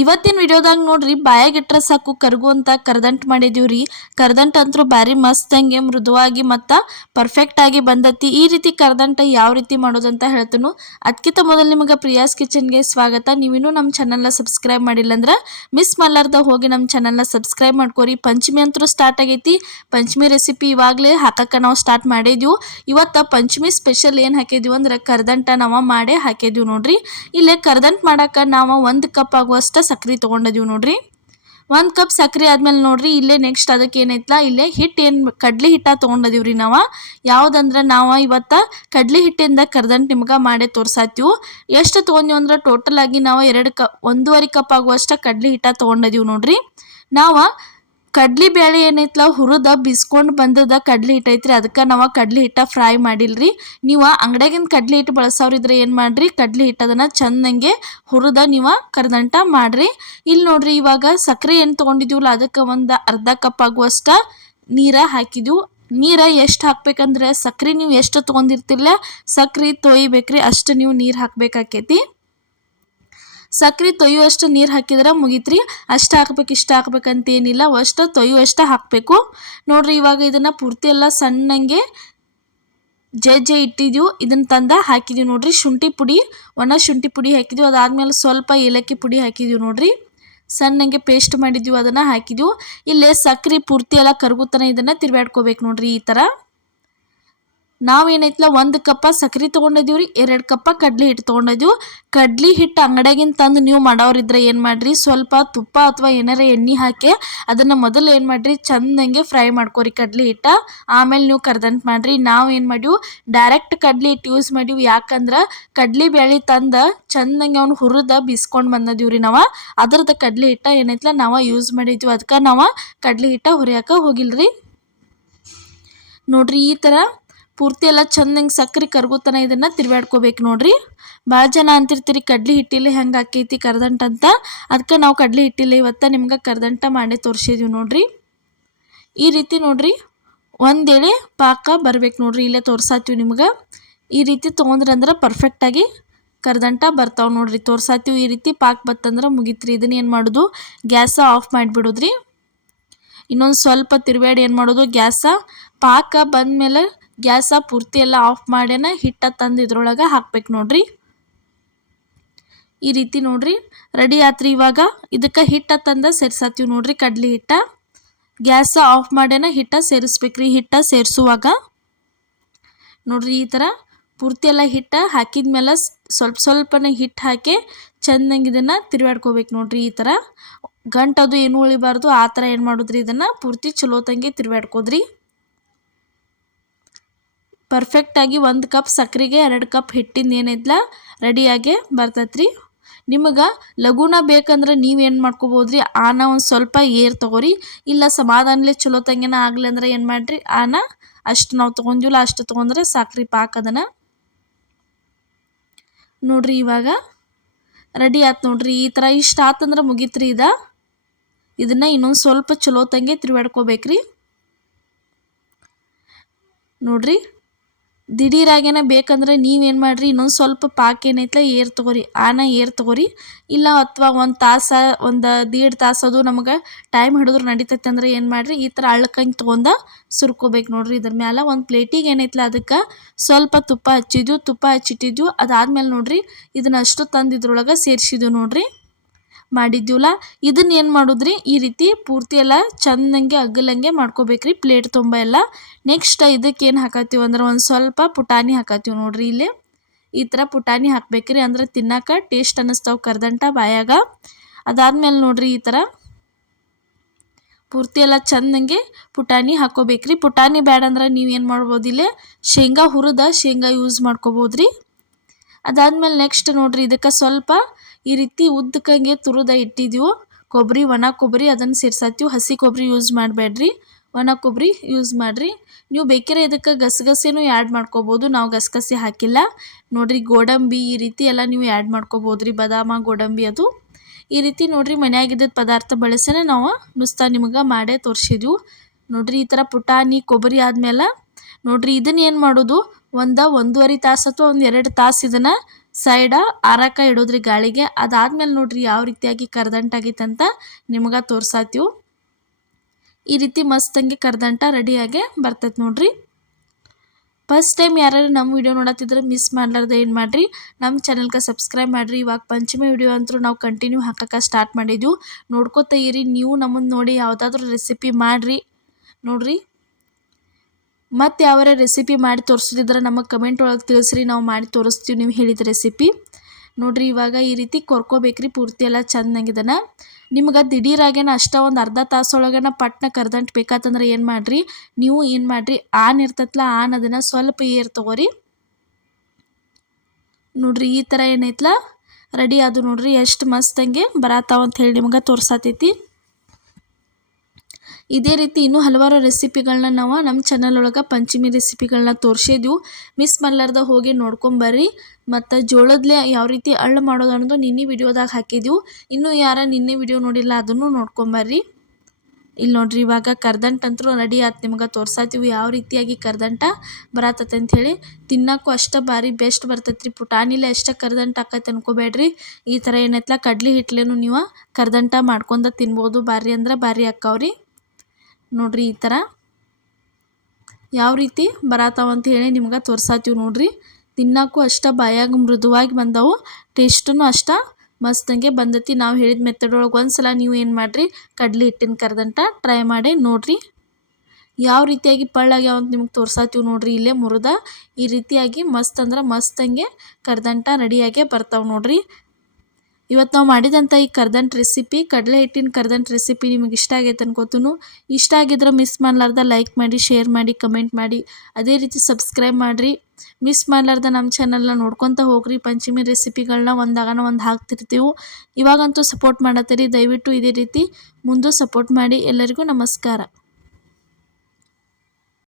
ಇವತ್ತಿನ ವಿಡಿಯೋದಾಗ ನೋಡ್ರಿ ಬಾಯಾಗಿಟ್ರ ಸಾಕು ಕರಗುವಂತ ಕರದಂಟ್ ಮಾಡಿದೀವ್ರಿ. ಕರದಂಟ್ ಅಂತೂ ಬಾರಿ ಮಸ್ತಂಗೆ ಮೃದುವಾಗಿ ಮತ್ತ ಪರ್ಫೆಕ್ಟ್ ಆಗಿ ಬಂದತಿ. ಈ ರೀತಿ ಕರದಂಟ ಯಾವ ರೀತಿ ಮಾಡೋದಂತ ಹೇಳ್ತೇನೆ. ಅದಕ್ಕಿಂತ ಮೊದಲು ನಿಮಗೆ ಪ್ರಿಯಾಸ್ ಕಿಚನ್ಗೆ ಸ್ವಾಗತ. ನೀವಿನ್ನೂ ನಮ್ಮ ಚಾನಲ್ನ ಸಬ್ಸ್ಕ್ರೈಬ್ ಮಾಡಿಲ್ಲ ಅಂದ್ರೆ ಮಿಸ್ ಮಾಡ್ಲಾರ್ದ ಹೋಗಿ ನಮ್ಮ ಚಾನಲ್ನ ಸಬ್ಸ್ಕ್ರೈಬ್ ಮಾಡ್ಕೋರಿ. ಪಂಚಮಿ ಅಂತೂ ಸ್ಟಾರ್ಟ್ ಆಗೈತಿ. ಪಂಚಮಿ ರೆಸಿಪಿ ಇವಾಗಲೇ ಹಾಕಕ್ಕೆ ನಾವು ಸ್ಟಾರ್ಟ್ ಮಾಡಿದ್ವಿ. ಇವತ್ತು ಪಂಚಮಿ ಸ್ಪೆಷಲ್ ಏನು ಹಾಕಿದ್ವಿ ಅಂದ್ರೆ ಕರದಂಟ ನಾವು ಮಾಡೇ ಹಾಕಿದ್ವಿ ನೋಡ್ರಿ. ಇಲ್ಲೇ ಕರದಂಟ್ ಮಾಡಕ್ಕೆ ನಾವು 1 ಕಪ್ ಆಗುವಷ್ಟು ಸಕ್ರೆ ತೊಗೊಂಡಿದ್ದೀವಿ ನೋಡ್ರಿ. 1 ಕಪ್ ಸಕ್ರೆ ಆದ್ಮೇಲೆ ನೋಡ್ರಿ ಇಲ್ಲೇ ನೆಕ್ಸ್ಟ್ ಅದಕ್ಕೆ ಏನೈತ್ಲ ಇಲ್ಲೇ ಹಿಟ್ಟು ಏನು ಕಡ್ಲಿ ಹಿಟ್ಟ ತೊಗೊಂಡಿದ್ದೀವ್ರಿ. ನಾವು ಯಾವುದಂದ್ರೆ ನಾವು ಇವತ್ತು ಕಡ್ಲಿ ಹಿಟ್ಟಿಂದ ಕರದಂಟ್ ನಿಮ್ಗೆ ಮಾಡೇ ತೋರ್ಸಾತೀವಿ. ಎಷ್ಟು ತೊಗೊಂಡಿವಿ ಅಂದ್ರೆ ಟೋಟಲ್ ಆಗಿ ನಾವು 1.5 ಕಪ್ ಆಗುವಷ್ಟು ಕಡ್ಲಿ ಹಿಟ್ಟ ತೊಗೊಂಡಿದ್ದೀವಿ ನೋಡ್ರಿ. ನಾವು ಕಡ್ಲಿ ಬೇಳೆ ಏನೈತ್ಲ ಹುರಿದ ಬಿಸ್ಕೊಂಡು ಬಂದದ ಕಡ್ಲಿ ಹಿಟ್ಟು ಐತ್ರಿ. ಅದಕ್ಕೆ ನಾವು ಕಡ್ಲಿ ಹಿಟ್ಟ ಫ್ರೈ ಮಾಡಿಲ್ರಿ. ನೀವು ಅಂಗಡಿಯಾಗಿನ ಕಡ್ಲಿ ಹಿಟ್ಟು ಬಳಸೋರಿದ್ರೆ ಏನು ಮಾಡ್ರಿ, ಕಡ್ಲಿ ಹಿಟ್ಟು ಅದನ್ನು ಚೆಂದಂಗೆ ಹುರಿದ ನೀವು ಕರದಂಟ ಮಾಡ್ರಿ. ಇಲ್ಲಿ ನೋಡ್ರಿ ಇವಾಗ ಸಕ್ಕರೆ ಏನು ತೊಗೊಂಡಿದ್ದೀವಲ್ಲ ಅದಕ್ಕೆ ಒಂದು ಅರ್ಧ ಕಪ್ ಆಗುವಷ್ಟು ನೀರು ಹಾಕಿದ್ವು. ನೀರು ಎಷ್ಟು ಹಾಕ್ಬೇಕಂದ್ರೆ ಸಕ್ಕರೆ ನೀವು ಎಷ್ಟು ತೊಗೊಂಡಿರ್ತಿಲ್ಲ ಸಕ್ಕರೆ ತೊಯ್ಬೇಕ್ರಿ, ಅಷ್ಟು ನೀವು ನೀರು ಹಾಕ್ಬೇಕಾಕೈತಿ. ಸಕ್ರೆ ತೊಯ್ಯುವಷ್ಟು ನೀರು ಹಾಕಿದ್ರೆ ಮುಗೀತ್ರಿ. ಅಷ್ಟು ಹಾಕ್ಬೇಕು ಇಷ್ಟು ಹಾಕ್ಬೇಕಂತೇನಿಲ್ಲ, ಅಷ್ಟು ತೊಯ್ಯುವಷ್ಟು ಹಾಕಬೇಕು ನೋಡ್ರಿ. ಇವಾಗ ಇದನ್ನು ಪೂರ್ತಿ ಎಲ್ಲ ಸಣ್ಣಂಗೆ ಜಜ್ಜೆ ಇಟ್ಟಿದ್ದೀವಿ. ಇದನ್ನು ತಂದ ಹಾಕಿದ್ದೀವಿ ನೋಡ್ರಿ. ಶುಂಠಿ ಪುಡಿ, ಒಣ ಶುಂಠಿ ಪುಡಿ ಹಾಕಿದ್ದೀವಿ. ಅದಾದ್ಮೇಲೆ ಸ್ವಲ್ಪ ಏಲಕ್ಕಿ ಪುಡಿ ಹಾಕಿದ್ದೀವಿ ನೋಡ್ರಿ. ಸಣ್ಣಂಗೆ ಪೇಸ್ಟ್ ಮಾಡಿದ್ದೀವಿ, ಅದನ್ನು ಹಾಕಿದ್ದೀವಿ. ಇಲ್ಲೇ ಸಕ್ರೆ ಪೂರ್ತಿ ಎಲ್ಲ ಕರಗುತ್ತಾನೆ ಇದನ್ನು ತಿರ್ಗಾಡ್ಕೋಬೇಕು ನೋಡ್ರಿ. ಈ ಥರ ನಾವೇನೈತ್ಲ 1 ಕಪ್ ಸಕ್ರೆ ತೊಗೊಂಡಿದ್ದೀವ್ರಿ, 2 ಕಪ್ ಕಡ್ಲಿ ಹಿಟ್ಟು ತೊಗೊಂಡಿದ್ದೀವಿ. ಕಡ್ಲಿ ಹಿಟ್ಟು ಅಂಗಡಿಯಾಗಿನ ತಂದು ನೀವು ಮಾಡೋರಿದ್ರೆ ಏನು ಮಾಡಿರಿ, ಸ್ವಲ್ಪ ತುಪ್ಪ ಅಥವಾ ಏನಾರ ಎಣ್ಣೆ ಹಾಕಿ ಅದನ್ನು ಮೊದಲು ಏನು ಮಾಡಿರಿ ಚೆಂದಂಗೆ ಫ್ರೈ ಮಾಡ್ಕೊರಿ ಕಡ್ಲಿ ಹಿಟ್ಟ. ಆಮೇಲೆ ನೀವು ಕರದಂಟ್ ಮಾಡಿರಿ. ನಾವು ಏನು ಮಾಡೀವಿ ಡೈರೆಕ್ಟ್ ಕಡ್ಲಿ ಹಿಟ್ಟು ಯೂಸ್ ಮಾಡೀವಿ. ಯಾಕಂದ್ರೆ ಕಡ್ಲಿ ಬೇಳೆ ತಂದು ಚೆಂದಂಗೆ ಅವ್ನು ಹುರಿದ ಬಿಸ್ಕೊಂಡು ಬಂದಿದ್ದೀವ್ರಿ. ನಾವು ಅದ್ರದ್ದು ಕಡ್ಲಿ ಹಿಟ್ಟ ಏನೈತ್ಲ ನಾವು ಯೂಸ್ ಮಾಡಿದ್ವಿ. ಅದಕ್ಕೆ ನಾವು ಕಡ್ಲಿ ಹಿಟ್ಟ ಹುರಿಯೋಕೆ ಹೋಗಿಲ್ರಿ ನೋಡ್ರಿ. ಈ ಥರ ಪೂರ್ತಿ ಎಲ್ಲ ಚೆಂದಂಗೆ ಸಕ್ರೆ ಕರಗುತ್ತಾನೆ ಇದನ್ನು ತಿರ್ಗಾಡ್ಕೋಬೇಕು ನೋಡ್ರಿ. ಭಾಳ ಜನ ಅಂತಿರ್ತೀರಿ ಕಡ್ಲಿ ಹಿಟ್ಟಿಲೆ ಹೆಂಗೆ ಹಾಕೈತಿ ಕರದಂಟ ಅಂತ. ಅದಕ್ಕೆ ನಾವು ಕಡ್ಲಿ ಹಿಟ್ಟಿಲೆ ಇವತ್ತು ನಿಮ್ಗೆ ಕರದಂಟ ಮಾಡಿ ತೋರಿಸಿದ್ವಿ ನೋಡ್ರಿ. ಈ ರೀತಿ ನೋಡ್ರಿ ಒಂದೇಳೆ ಪಾಕ ಬರ್ಬೇಕು ನೋಡ್ರಿ. ಇಲ್ಲೇ ತೋರ್ಸಾತೀವಿ ನಿಮ್ಗೆ. ಈ ರೀತಿ ತೊಗೊಂಡ್ರಂದ್ರೆ ಪರ್ಫೆಕ್ಟಾಗಿ ಕರದಂಟ ಬರ್ತಾವೆ ನೋಡ್ರಿ. ತೋರ್ಸಾತೀವಿ ಈ ರೀತಿ ಪಾಕ ಬತ್ತಂದ್ರೆ ಮುಗೀತ್ರಿ. ಇದನ್ನ ಏನು ಮಾಡೋದು, ಗ್ಯಾಸ ಆಫ್ ಮಾಡಿಬಿಡೋದ್ರಿ. ಇನ್ನೊಂದು ಸ್ವಲ್ಪ ತಿರುಗಾಡಿ ಏನು ಮಾಡೋದು, ಗ್ಯಾಸ ಪಾಕ ಬಂದಮೇಲೆ ಗ್ಯಾಸ ಪೂರ್ತಿ ಎಲ್ಲ ಆಫ್ ಮಾಡ್ಯಾನ ಹಿಟ್ಟ ತಂದು ಇದ್ರೊಳಗೆ ಹಾಕ್ಬೇಕು ನೋಡ್ರಿ. ಈ ರೀತಿ ನೋಡ್ರಿ ರೆಡಿ ಆತ್ರಿ. ಇವಾಗ ಇದಕ್ಕೆ ಹಿಟ್ಟ ತಂದು ಸೇರ್ಸಾತೀವಿ ನೋಡ್ರಿ. ಕಡ್ಲಿ ಹಿಟ್ಟ ಗ್ಯಾಸ ಆಫ್ ಮಾಡ್ಯಾನ ಹಿಟ್ಟ ಸೇರಿಸ್ಬೇಕ್ರಿ. ಹಿಟ್ಟ ಸೇರಿಸುವಾಗ ನೋಡ್ರಿ ಈ ಥರ ಪೂರ್ತಿ ಎಲ್ಲ ಹಿಟ್ಟ ಹಾಕಿದ್ಮೇಲೆ ಸ್ವಲ್ಪನೇ ಹಿಟ್ಟು ಹಾಕಿ ಚೆಂದಂಗೆ ಇದನ್ನು ತಿರ್ಗಾಡ್ಕೋಬೇಕು ನೋಡ್ರಿ. ಈ ಥರ ಗಂಟದು ಏನು ಉಳಿಬಾರ್ದು ಆ ಥರ ಏನು ಮಾಡೋದ್ರಿ, ಇದನ್ನು ಪೂರ್ತಿ ಚಲೋ ತಂಗಿ ತಿರ್ಗಾಡ್ಕೋದ್ರಿ. ಪರ್ಫೆಕ್ಟಾಗಿ 1 ಕಪ್ ಸಕ್ಕರೆಗೆ 2 ಕಪ್ ಹಿಟ್ಟಿಂದ ಏನೈತ್ಲ ರೆಡಿಯಾಗಿ ಬರ್ತೈತ್ರಿ. ನಿಮಗೆ ಲಘುನ ಬೇಕಂದ್ರೆ ನೀವೇನು ಮಾಡ್ಕೋಬೋದ್ರಿ, ಆನ ಒಂದು ಸ್ವಲ್ಪ ಏರ್ ತೊಗೋರಿ. ಇಲ್ಲ ಸಮಾಧಾನಲೆ ಚಲೋ ತಂಗಿನ ಆಗಲಿ ಅಂದ್ರೆ ಏನು ಮಾಡಿರಿ, ಆನ ಅಷ್ಟು ನಾವು ತೊಗೊಂಡಿವಲ್ಲ ಅಷ್ಟು ತೊಗೊಂಡ್ರೆ ಸಾಕ್ರಿ ಪಾಕ ಅದನ್ನು ನೋಡ್ರಿ. ಇವಾಗ ರೆಡಿ ಆಯ್ತು ನೋಡ್ರಿ. ಈ ಥರ ಇಷ್ಟು ಆತಂದ್ರೆ ಮುಗೀತ್ರಿ. ಇದನ್ನು ಇನ್ನೊಂದು ಸ್ವಲ್ಪ ಚಲೋ ತಂಗಿ ತಿರ್ಗಾಡ್ಕೋಬೇಕ್ರಿ ನೋಡ್ರಿ. ದಿಢೀರಾಗೇನ ಬೇಕಂದ್ರೆ ನೀವೇನು ಮಾಡಿರಿ, ಇನ್ನೊಂದು ಸ್ವಲ್ಪ ಪಾಕ ಏನೈತ್ಲ ಏರ್ ತೊಗೋರಿ, ಆನ ಏರ್ ತೊಗೋರಿ. ಇಲ್ಲ ಅಥವಾ 1 ತಾಸು 1.5 ತಾಸು ಅದು ನಮಗೆ ಟೈಮ್ ಹಿಡಿದ್ರು ನಡಿತೈತೆ ಅಂದ್ರೆ ಏನು ಮಾಡಿರಿ, ಈ ಥರ ಅಳ್ಕಂಗೆ ತೊಗೊಂಡು ಸುರ್ಕೋಬೇಕು ನೋಡ್ರಿ. ಇದ್ರ ಮೇಲೆ ಒಂದು ಪ್ಲೇಟಿಗೆ ಏನೈತ್ಲ ಅದಕ್ಕೆ ಸ್ವಲ್ಪ ತುಪ್ಪ ಹಚ್ಚಿಟ್ಟಿದ್ವು. ಅದಾದ್ಮೇಲೆ ನೋಡ್ರಿ ಇದನ್ನಷ್ಟು ತಂದು ಇದ್ರೊಳಗೆ ಸೇರಿಸಿದ್ವು ನೋಡ್ರಿ ಮಾಡಿದ್ದೀವಲ್ಲ. ಇದನ್ನ ಏನು ಮಾಡೋದ್ರಿ, ಈ ರೀತಿ ಪೂರ್ತಿ ಎಲ್ಲ ಚೆಂದಂಗೆ ಅಗ್ಗಲಂಗೆ ಮಾಡ್ಕೋಬೇಕ್ರಿ ಪ್ಲೇಟ್ ತುಂಬ ಎಲ್ಲ. ನೆಕ್ಸ್ಟ್ ಇದಕ್ಕೆ ಏನು ಹಾಕತ್ತೀವಿ ಅಂದ್ರೆ ಒಂದು ಸ್ವಲ್ಪ ಪುಟಾಣಿ ಹಾಕತ್ತೀವಿ ನೋಡ್ರಿ. ಇಲ್ಲಿ ಈ ಥರ ಪುಟಾಣಿ ಹಾಕ್ಬೇಕ್ರಿ, ಅಂದ್ರೆ ತಿನ್ನಕ್ಕೆ ಟೇಸ್ಟ್ ಅನ್ನಿಸ್ತಾವೆ ಕರದಂಟ ಬಾಯಾಗ. ಅದಾದ್ಮೇಲೆ ನೋಡ್ರಿ ಈ ಥರ ಪೂರ್ತಿ ಎಲ್ಲ ಚೆಂದಂಗೆ ಪುಟಾಣಿ ಹಾಕ್ಕೋಬೇಕ್ರಿ. ಪುಟಾಣಿ ಬೇಡ ಅಂದ್ರೆ ನೀವೇನು ಮಾಡ್ಬೋದು, ಇಲ್ಲೇ ಶೇಂಗಾ ಹುರಿದ ಶೇಂಗಾ ಯೂಸ್ ಮಾಡ್ಕೋಬೋದ್ರಿ. ಅದಾದ್ಮೇಲೆ ನೆಕ್ಸ್ಟ್ ನೋಡ್ರಿ ಇದಕ್ಕೆ ಸ್ವಲ್ಪ ಈ ರೀತಿ ಉದ್ದಕ್ಕಂಗೆ ತುರಿದ ಇಟ್ಟಿದ್ದೀವಿ ಕೊಬ್ಬರಿ, ಒಣ ಕೊಬ್ಬರಿ ಅದನ್ನು ಸೇರ್ಸಾತೀವಿ. ಹಸಿ ಕೊಬ್ಬರಿ ಯೂಸ್ ಮಾಡಬೇಡ್ರಿ, ಒಣ ಕೊಬ್ಬರಿ ಯೂಸ್ ಮಾಡಿರಿ. ನೀವು ಬೇಕಿದ್ರೆ ಇದಕ್ಕೆ ಗಸಗಸೆನೂ ಆ್ಯಡ್ ಮಾಡ್ಕೋಬೋದು. ನಾವು ಗಸಗಸೆ ಹಾಕಿಲ್ಲ ನೋಡ್ರಿ. ಗೋಡಂಬಿ ಈ ರೀತಿ ಎಲ್ಲ ನೀವು ಆ್ಯಡ್ ಮಾಡ್ಕೋಬೋದ್ರಿ, ಬಾದಾಮ ಗೋಡಂಬಿ ಅದು ಈ ರೀತಿ ನೋಡ್ರಿ. ಮನೆಯಾಗಿದ್ದ ಪದಾರ್ಥ ಬಳಸಿನೇ ನಾವು ನುಸ್ತಾ ನಿಮ್ಗೆ ಮಾಡೇ ತೋರಿಸಿದ್ವು ನೋಡ್ರಿ. ಈ ಥರ ಪುಟಾಣಿ ಕೊಬ್ಬರಿ ಆದಮೇಲೆ ನೋಡ್ರಿ ಇದನ್ನ ಏನು ಮಾಡೋದು, 1.5 ತಾಸು ಅಥವಾ 2 ತಾಸು ಇದನ್ನು ಸೈಡ ಆರಾಕ ಇಡೋದ್ರಿ ಗಾಳಿಗೆ. ಅದಾದ್ಮೇಲೆ ನೋಡ್ರಿ ಯಾವ ರೀತಿಯಾಗಿ ಕರ್ದಂಟ ಆಗೈತಂತ ನಿಮ್ಗೆ ತೋರ್ಸಾತೀವಿ. ಈ ರೀತಿ ಮಸ್ತಂಗೆ ಕರ್ದಂಟ ರೆಡಿಯಾಗೆ ಬರ್ತೈತೆ ನೋಡ್ರಿ. ಫಸ್ಟ್ ಟೈಮ್ ಯಾರು ನಮ್ಮ ವಿಡಿಯೋ ನೋಡತ್ತಿದ್ರೆ ಮಿಸ್ ಮಾಡ್ಲಾರ್ದೆ ಏನು ಮಾಡಿರಿ, ನಮ್ಮ ಚಾನಲ್ಗೆ ಸಬ್ಸ್ಕ್ರೈಬ್ ಮಾಡಿರಿ. ಇವಾಗ ಪಂಚಮಿ ವಿಡಿಯೋ ಅಂತೂ ನಾವು ಕಂಟಿನ್ಯೂ ಹಾಕಕ್ಕೆ ಸ್ಟಾರ್ಟ್ ಮಾಡಿದ್ವು. ನೋಡ್ಕೋತ ಇರಿ. ನೀವು ನಮ್ಮನ್ನು ನೋಡಿ ಯಾವುದಾದ್ರೂ ರೆಸಿಪಿ ಮಾಡಿರಿ ನೋಡ್ರಿ. ಮತ್ತು ಯಾವರೇ ರೆಸಿಪಿ ಮಾಡಿ ತೋರಿಸೋದಿದ್ರೆ ನಮಗೆ ಕಮೆಂಟ್ ಒಳಗೆ ತಿಳಿಸ್ರಿ, ನಾವು ಮಾಡಿ ತೋರಿಸ್ತೀವಿ ನೀವು ಹೇಳಿದ ರೆಸಿಪಿ ನೋಡ್ರಿ. ಇವಾಗ ಈ ರೀತಿ ಕೊರ್ಕೋಬೇಕ್ರಿ ಪೂರ್ತಿ ಎಲ್ಲ ಚೆನ್ನಾಗಿದನ. ನಿಮ್ಗೆ ದಿಢೀರಾಗೇನ ಅಷ್ಟ ಒಂದು ಅರ್ಧ ತಾಸೊಳಗೇನ ಪಟ್ನ ಕರ್ದಂಟು ಬೇಕಾತಂದ್ರೆ ಏನು ಮಾಡಿರಿ, ನೀವು ಏನು ಮಾಡಿರಿ, ಆನ್ ಇರ್ತೈತಲ್ಲ ಆನ್ ಅದನ್ನು ಸ್ವಲ್ಪ ಏರ್ ತೊಗೋರಿ ನೋಡ್ರಿ. ಈ ಥರ ಏನೈತಲ್ಲ ರೆಡಿ ಅದು ನೋಡ್ರಿ. ಎಷ್ಟು ಮಸ್ತಂಗೆ ಬರತ್ತಾವ ಅಂತ ಹೇಳಿ ನಿಮ್ಗೆ ತೋರ್ಸಾತೈತಿ. ಇದೇ ರೀತಿ ಇನ್ನೂ ಹಲವಾರು ರೆಸಿಪಿಗಳನ್ನ ನಾವು ನಮ್ಮ ಚಾನಲ್ ಒಳಗೆ ಪಂಚಮಿ ರೆಸಿಪಿಗಳನ್ನ ತೋರಿಸಿದ್ವು. ಮಿಸ್ ಮಾಡ್ಲಾರ್ದ ಹೋಗಿ ನೋಡ್ಕೊಂಬರ್ರಿ. ಮತ್ತು ಜೋಳದ್ಲೆ ಯಾವ ರೀತಿ ಅಳ್ಳು ಮಾಡೋದು ಅನ್ನೋದು ನಿನ್ನೆ ವಿಡಿಯೋದಾಗ ಹಾಕಿದ್ವು. ಇನ್ನೂ ಯಾರ ನಿನ್ನೆ ವಿಡಿಯೋ ನೋಡಿಲ್ಲ ಅದನ್ನು ನೋಡ್ಕೊಂಬರ್ರಿ. ಇಲ್ಲಿ ನೋಡ್ರಿ ಇವಾಗ ಕರ್ದಂಟು ಅಂತೂ ರೆಡಿ ಆಯ್ತು. ನಿಮ್ಗೆ ತೋರ್ಸಾತೀವಿ ಯಾವ ರೀತಿಯಾಗಿ ಕರ್ದಂಟ ಬರತ್ತೈತೆ ಅಂಥೇಳಿ. ತಿನ್ನೋಕ್ಕೂ ಅಷ್ಟು ಭಾರಿ ಬೆಸ್ಟ್ ಬರ್ತೈತ್ರಿ. ಪುಟಾಣಿಲೆ ಅಷ್ಟೇ ಕರ್ದಂಟು ಆಕೈತೆ ಅನ್ಕೋಬೇಡ್ರಿ. ಈ ಥರ ಏನೈತಲ್ಲ ಕಡ್ಲಿ ಹಿಟ್ಲೇನು ನೀವು ಕರ್ದಂಟ ಮಾಡ್ಕೊಂಡ ತಿನ್ಬೋದು. ಭಾರಿ ಅಂದ್ರೆ ಭಾರಿ ಅಕ್ಕಾವ್ರಿ ನೋಡ್ರಿ. ಈ ಥರ ಯಾವ ರೀತಿ ಬರತ್ತಾವ ಅಂತ ಹೇಳಿ ನಿಮ್ಗೆ ತೋರ್ಸಾತೀವಿ ನೋಡ್ರಿ. ತಿನ್ನೋಕ್ಕೂ ಅಷ್ಟ ಬಾಯಾಗ ಮೃದುವಾಗಿ ಬಂದವು, ಟೇಸ್ಟೂ ಅಷ್ಟ ಮಸ್ತಂಗೆ ಬಂದೈತಿ. ನಾವು ಹೇಳಿದ ಮೆಥಡ್ ಒಳಗೆ ಒಂದ್ಸಲ ನೀವು ಏನು ಮಾಡಿರಿ, ಕಡ್ಲಿ ಹಿಟ್ಟಿನ ಕರ್ದಂಟ ಟ್ರೈ ಮಾಡಿ ನೋಡ್ರಿ. ಯಾವ ರೀತಿಯಾಗಿ ಪಳ್ಳಾಗ್ಯಾವ ಅಂತ ನಿಮ್ಗೆ ತೋರ್ಸಾತೀವಿ ನೋಡ್ರಿ. ಇಲ್ಲೇ ಮುರಿದ ಈ ರೀತಿಯಾಗಿ ಮಸ್ತ್ ಅಂದ್ರೆ ಮಸ್ತಂಗೆ ಕರ್ದಂಟ ರೆಡಿಯಾಗೆ ಬರ್ತಾವೆ ನೋಡ್ರಿ. ಇವತ್ತು ನಾವು ಮಾಡಿದಂಥ ಈ ಕರ್ದಂಟು ರೆಸಿಪಿ, ಕಡಲೆ ಹಿಟ್ಟಿನ ಕರ್ದಂಟು ರೆಸಿಪಿ ನಿಮಗೆ ಇಷ್ಟ ಆಗೈತೆ ಅನ್ಕೋತನು. ಇಷ್ಟ ಆಗಿದ್ರೆ ಮಿಸ್ ಮಾಡ್ಲಾರ್ದ ಲೈಕ್ ಮಾಡಿ, ಶೇರ್ ಮಾಡಿ, ಕಮೆಂಟ್ ಮಾಡಿ, ಅದೇ ರೀತಿ ಸಬ್ಸ್ಕ್ರೈಬ್ ಮಾಡಿರಿ. ಮಿಸ್ ಮಾಡ್ಲಾರ್ದ ನಮ್ಮ ಚಾನಲ್ನ ನೋಡ್ಕೊತ ಹೋಗ್ರಿ. ಪಂಚಮಿ ರೆಸಿಪಿಗಳನ್ನ ಒಂದಾಗನ ಒಂದು ಹಾಕ್ತಿರ್ತೀವಿ. ಇವಾಗಂತೂ ಸಪೋರ್ಟ್ ಮಾಡತ್ತೀರಿ. ದಯವಿಟ್ಟು ಇದೇ ರೀತಿ ಮುಂದೆ ಸಪೋರ್ಟ್ ಮಾಡಿ. ಎಲ್ಲರಿಗೂ ನಮಸ್ಕಾರ.